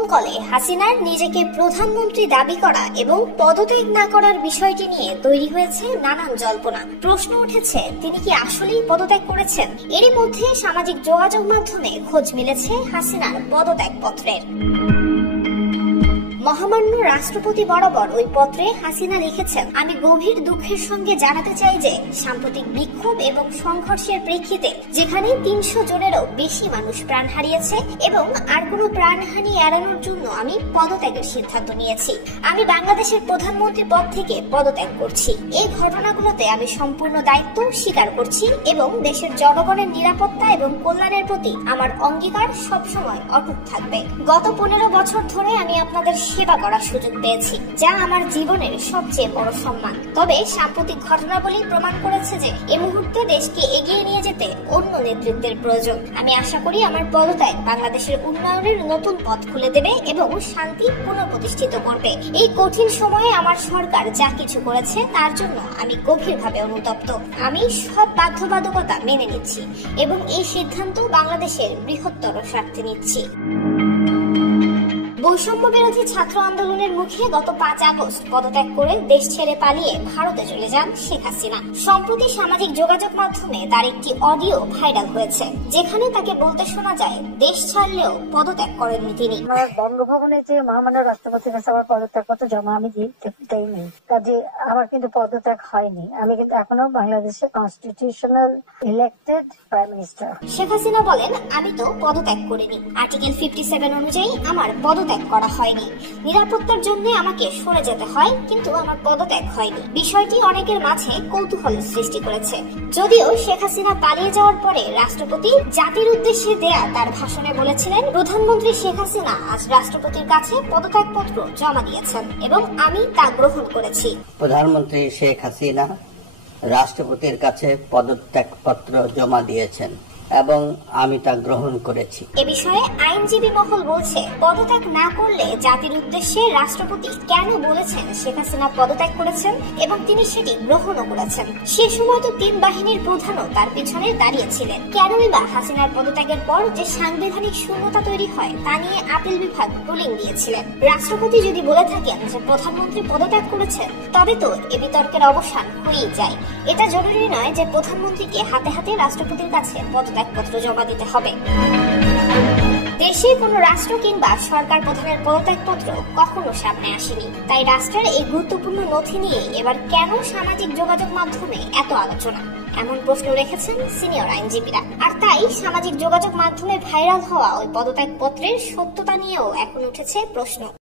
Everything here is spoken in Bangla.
ফোন কলে হাসিনার নিজেকে প্রধানমন্ত্রী দাবি করা এবং পদত্যাগ না করার বিষয়টি নিয়ে তৈরি হয়েছে নানান জল্পনা। প্রশ্ন উঠেছে, তিনি কি আসলেই পদত্যাগ করেছেন? এরই মধ্যে সামাজিক যোগাযোগ মাধ্যমে খোঁজ মিলেছে হাসিনার পদত্যাগ পত্রের। মহামান্য রাষ্ট্রপতি বরাবর ওই পত্রে হাসিনা লিখেছেন, আমি গভীর দুঃখের সঙ্গে জানাতে চাই যে সাম্প্রতিক বিক্ষোভ এবং সংঘর্ষের প্রেক্ষিতে যেখানে ৩০০ জনেরও বেশি মানুষ প্রাণ হারিয়েছে এবং আর কোনো প্রাণহানি এড়ানোর জন্য আমি পদত্যাগের সিদ্ধান্ত নিয়েছি। আমি বাংলাদেশের প্রধানমন্ত্রী পদ থেকে পদত্যাগ করছি। এই ঘটনাগুলোতে আমি সম্পূর্ণ দায়িত্ব স্বীকার করছি এবং দেশের জনগণের নিরাপত্তা এবং কল্যাণের প্রতি আমার অঙ্গীকার সবসময় অটুট থাকবে। গত ১৫ বছর ধরে আমি আপনাদের সেবা করার সুযোগ পেয়েছি, যা আমার জীবনের সবচেয়ে বড় সম্মান। তবে সাম্প্রতিক ঘটনাবলী প্রমাণ করেছে যে এই মুহূর্তে দেশকে এগিয়ে নিয়ে যেতে অন্য নেতৃত্বের প্রয়োজন। আমি আশা করি আমার পদত্যাগ বাংলাদেশের উন্নয়নের নতুন পথ খুলে দেবে এবং শান্তি পুনঃপ্রতিষ্ঠিত করবে। এই কঠিন সময়ে আমার সরকার যা কিছু করেছে তার জন্য আমি গভীরভাবে অনুতপ্ত। আমি সব বাধ্যবাধকতা মেনে নিচ্ছি এবং এই সিদ্ধান্ত বাংলাদেশের বৃহত্তর স্বার্থে নিচ্ছি। বৈষম্য বিরোধী ছাত্র আন্দোলনের মুখে গত ৫ আগস্ট পদত্যাগ করে দেশ ছেড়ে পালিয়ে ভারতে চলে যান শেখ হাসিনা। সম্প্রতি সামাজিক যোগাযোগ মাধ্যমে তার একটি অডিও ভাইরাল হয়েছে, যেখানে তাকে বলতে শোনা যায় দেশ ছাড়লেও পদত্যাগ করেননি তিনি। বঙ্গভবনে যে মহামান্য রাষ্ট্রপতির কাছে আমার পদত্যাগপত্র জমা আমি দেইনি, কাজে আমার কিন্তু পদত্যাগ হয়নি। আমি কিন্তু এখনো বাংলাদেশের constitutional elected prime minister. Sheikh Hasina বলেন, আমি তো পদত্যাগ করিনি। আর্টিকেল 57 অনুযায়ী আমার পদত্যাগ করা হয়নি। নিরাপত্তার জন্য আমাকে সরে যেতে হয়, কিন্তু আমার পদত্যাগ হয়নি। বিষয়টি অনেকের মাঝে কৌতূহলের সৃষ্টি করেছে। যদিও শেখ হাসিনা পালিয়ে যাওয়ার পরে রাষ্ট্রপতি জাতির উদ্দেশ্যে দেয়া তার ভাষণে বলেছিলেন, প্রধানমন্ত্রী শেখ হাসিনা আজ রাষ্ট্রপতির কাছে পদত্যাগপত্র জমা দিয়েছেন এবং আমি তা গ্রহণ করেছি। প্রধানমন্ত্রী শেখ হাসিনা রাষ্ট্রপতির কাছে পদত্যাগপত্র জমা দিয়েছেন এবং আমি তা গ্রহণ করেছি। এ বিষয়ে আইনজীবী মহল বলছে, পদত্যাগ না করলে জাতির উদ্দেশ্যে রাষ্ট্রপতি কেন বলেছেন শেখ হাসিনা পদত্যাগ করেছেন এবং তিনি সেটি গ্রহণও করেছেন? সে সময় তো ৩ বাহিনীর প্রধানও তার পিছনে দাঁড়িয়েছিলেন। কেনই বা হাসিনার পদত্যাগের পর যে সাংবিধানিক শূন্যতা তৈরি হয় তা নিয়ে আপিল বিভাগ রুলিং দিয়েছিলেন। রাষ্ট্রপতি যদি বলে থাকেন যে প্রধানমন্ত্রী পদত্যাগ করেছেন, তবে তো এ বিতর্কের অবসান হয়েই যায়। এটা জরুরি নয় যে প্রধানমন্ত্রীকে হাতে হাতে রাষ্ট্রপতির কাছে পদত্যাগপত্র জমা দিতে হবে। দেশে কোনো রাষ্ট্র কিংবা সরকার প্রধানের পদত্যাগপত্র কখনো সামনে আসেনি। তাই রাষ্ট্রের এই গুরুত্বপূর্ণ নথি নিয়ে এবার কেন সামাজিক যোগাযোগ মাধ্যমে এত আলোচনা, এমন প্রশ্ন রেখেছেন সিনিয়র আইনজীবীরা। আর তাই সামাজিক যোগাযোগ মাধ্যমে ভাইরাল হওয়া ওই পদত্যাগপত্রের সত্যতা নিয়েও এখন উঠেছে প্রশ্ন।